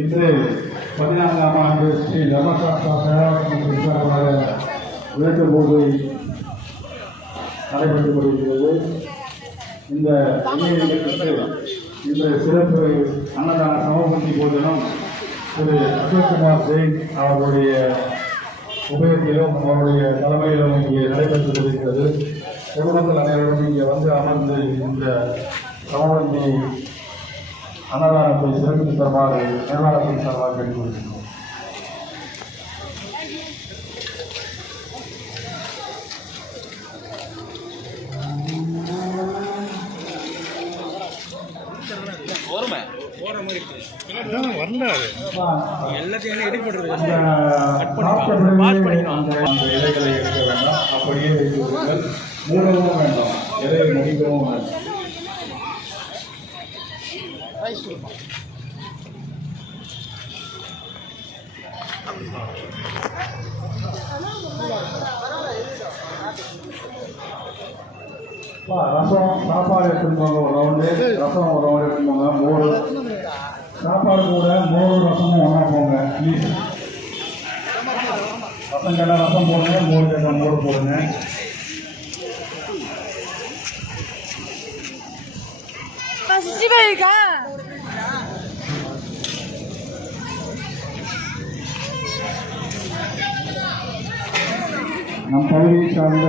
இன்று 14ஆம் ஆண்டு ஸ்ரீ தர்மசாஸ்திரா சேவாசமாக வேண்டுகோளை நடைபெற்றுக் கொண்டிருக்கிறது. இந்த இந்த சிறப்பு அன்னதான சமபந்தி போஜனம் திரு அசோக்குமார் ஜெயின் அவருடைய உபயத்திலும் அவருடைய தலைமையிலும் இங்கே நடைபெற்றுக் கொண்டிருக்கிறது. பொதுமக்கள் அனைவரும் இங்கே வந்து அமர்ந்து இந்த சமபந்தி அன்னதானத்தை சிறப்பித்து தருமாறு மேலாளத்தின் சார்பாக கேட்டுக்கொள்கிறோம். இலைகளை எடுக்க வேண்டாம், அப்படியே வைத்துள்ளீர்கள். மூடவும் வேண்டாம், இலையை முடிக்கவும் வேண்டாம். ரசம் சாப்பாடு எடுத்துருப்பாங்க ஒரு ரவுண்டு, ரசம் ஒரு ரவுண்டு எடுத்துப்பாங்க, மோர் சாப்பாடு கூட மோர் ரசமும் ஒன்றா போங்க. ப்ளீஸ் ரசம் கேட்டால் ரசம் போடுங்க, மோர் கேட்டால் மோர் போடுங்க. நம் பகுதியை சார்ந்த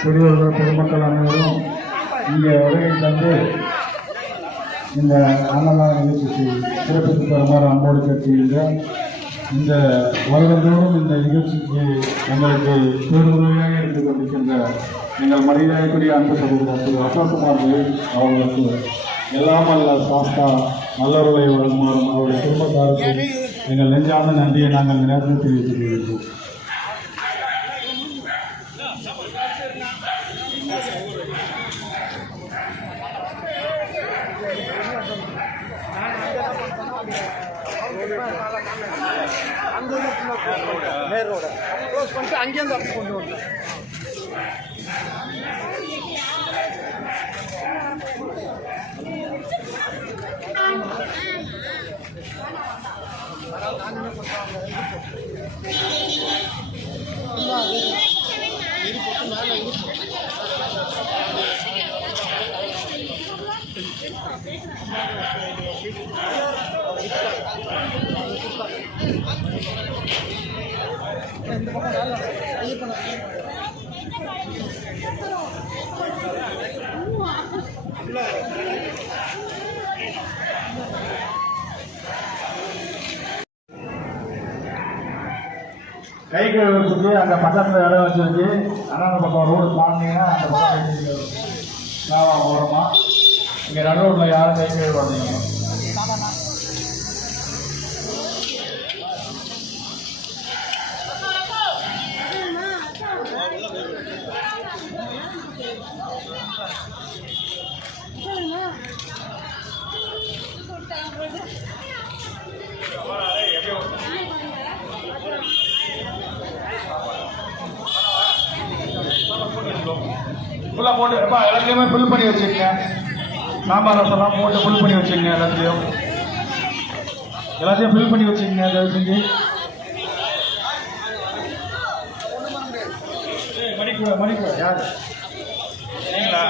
பெரியவர்கள் பொதுமக்கள் அனைவரும் இங்கே வருகை தந்து இந்த அன்னதான நிகழ்ச்சிக்கு சிறப்பித்து தருமாறு அன்போடு கேட்கின்றோம். இந்த வருடந்தோறும் இந்த நிகழ்ச்சிக்கு எங்களுக்கு பேருதவியாக இருந்து கொண்டிருக்கின்ற எங்கள் மரியாதைக்குரிய அன்பு சகோதரர் திரு அசோக்குமார் அவர்களுக்கு எல்லாம் அல்ல சாஸ்தா நல்லவர்களை வழங்குமாறும் அவருடைய குடும்பத்தாருக்கு எங்கள் நெஞ்சார்ந்த நன்றியை நாங்கள் நேரத்தில் தெரிவித்துக் கொள்கிறோம். அங்கேருந்து அப்படி கொண்டு வரல. இந்த பக்கம் ஐயப்பன் கை கழுவுறதுக்கு அந்த பக்கத்தில் இடம் வச்சிருக்கு. ஆனால் அந்த பக்கம் ரோடு தாண்டிங்கன்னா அந்த பக்கம் ஓரமா இங்கே நடு ரோட்டில் யாரும் கை கழுவாதீங்க. ஃபுல்லாக போட்டு எப்பா எல்லாத்தையுமே ஃபில் பண்ணி வச்சுக்கங்க. சாம்பார் ரசம்லாம் போட்டு ஃபில் பண்ணி வச்சுக்கங்க. எல்லாத்தையும் ஃபில் பண்ணி வச்சுக்கங்க தயவு செஞ்சு. மணிக்கூட யார் நீங்களா?